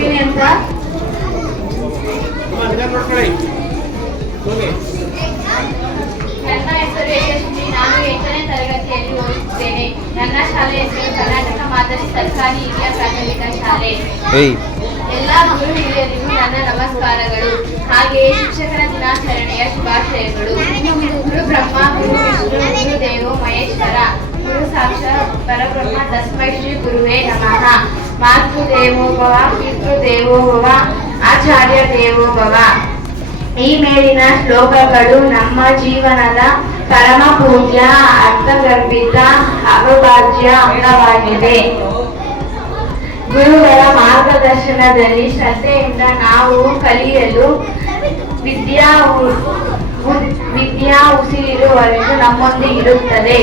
ಯಶಸ್ವಿನಿ ಅಂತ ನನ್ನ ಹೆಸರು ಯಶಸ್ವಿ ನಾನು ಎಂಟನೇ ತರಗತಿಯಲ್ಲಿ ಓದುತ್ತೇನೆ ನನ್ನ ಶಾಲೆ ಹೆಸರು ಕರ್ನಾಟಕ ಮಾದರಿ ಸರ್ಕಾರಿ ಹಿರಿಯ ಪ್ರಾಥಮಿಕ ಶಾಲೆ ಎಲ್ಲ ಗುರು ಹಿರಿಯರಿಗೂ ನನ್ನ ನಮಸ್ಕಾರಗಳು ಹಾಗೆಯೇ ಶಿಕ್ಷಕರ ದಿನಾಚರಣೆಯ ಶುಭಾಶಯಗಳು ಗುರು ಬ್ರಹ್ಮ ಗುರು ವಿಷ್ಣು ಗುರು ದೇವೋ ಮಹೇಶ್ವರ ಗುರು ಸಾಕ್ಷಾತ್ ಪರಬ್ರಹ್ಮ ತಸ್ಮೈ ಶ್ರೀ ಗುರುವೇ ನಮಃ ಮಾತೃ ದೇವೋ ಭವ ಪಿತೃ ದೇವೋ ಭವ ಆಚಾರ್ಯ ದೇವೋ ಭವ ಈ ಮೇಲಿನ ಶ್ಲೋಕಗಳು ನಮ್ಮ ಜೀವನದ ಪರಮ ಪೂಜ್ಯ, ಅರ್ಥಗರ್ಭಿತ, ಅವಿಭಾಜ್ಯ ಅಂಗವಾಗಿದೆ. ಗುರುಗಳ ಮಾರ್ಗದರ್ಶನದಲ್ಲಿ ಶ್ರದ್ಧೆಯಿಂದ ನಾವು ಕಲಿಯಲು ವಿದ್ಯಾ ವಿದ್ಯಾ ಉಸಿರಿರುವವರೆಗೂ ನಮ್ಮೊಂದಿಗಿರುತ್ತದೆ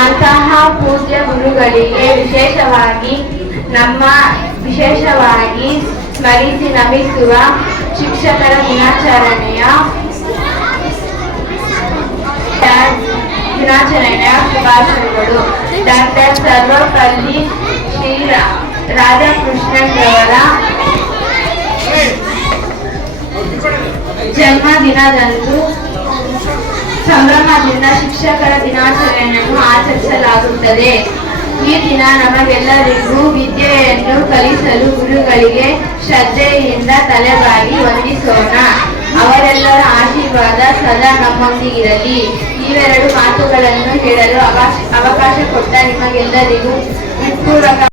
ಅಂತಹ ಪೂಜ್ಯ ಗುರುಗಳಿಗೆ ವಿಶೇಷವಾಗಿ ನಮ್ಮ, ವಿಶೇಷವಾಗಿ ಸ್ಮರಿಸಿ ನಮಿಸುವ ಶಿಕ್ಷಕರ ದಿನಾಚರಣೆಯ ದಿನಾಚರಣೆಯ ಶುಭಾಶಯಗಳು. ಡಾಕ್ಟರ್ ಸರ್ವಪಲ್ಲಿ ಶ್ರೀ ರಾಧಾಕೃಷ್ಣನ್ ಅವರ ಜನ್ಮದಿನದಂದು ಸಂಭ್ರಮದಿಂದ ಶಿಕ್ಷಕರ ದಿನಾಚರಣೆಯನ್ನು ಆಚರಿಸಲಾಗುತ್ತದೆ. ಈ ದಿನ ನಮಗೆಲ್ಲರಿಗೂ ವಿದ್ಯೆಯನ್ನು ಕಲಿಸಲು ಗುರುಗಳಿಗೆ ಶ್ರದ್ಧೆಯಿಂದ ತಲೆಬಾಗಿ ವಂದಿಸೋಣ. ಅವರೆಲ್ಲರ ಆಶೀರ್ವಾದ ಸದಾ ನಮ್ಮೊಂದಿಗಿರಲಿ. ಇವೆರಡು ಮಾತುಗಳನ್ನು ಹೇಳಲು ಅವಕಾಶ ಕೊಟ್ಟ ನಿಮಗೆಲ್ಲರಿಗೂ ಹೃತ್ಪೂರ್ವಕ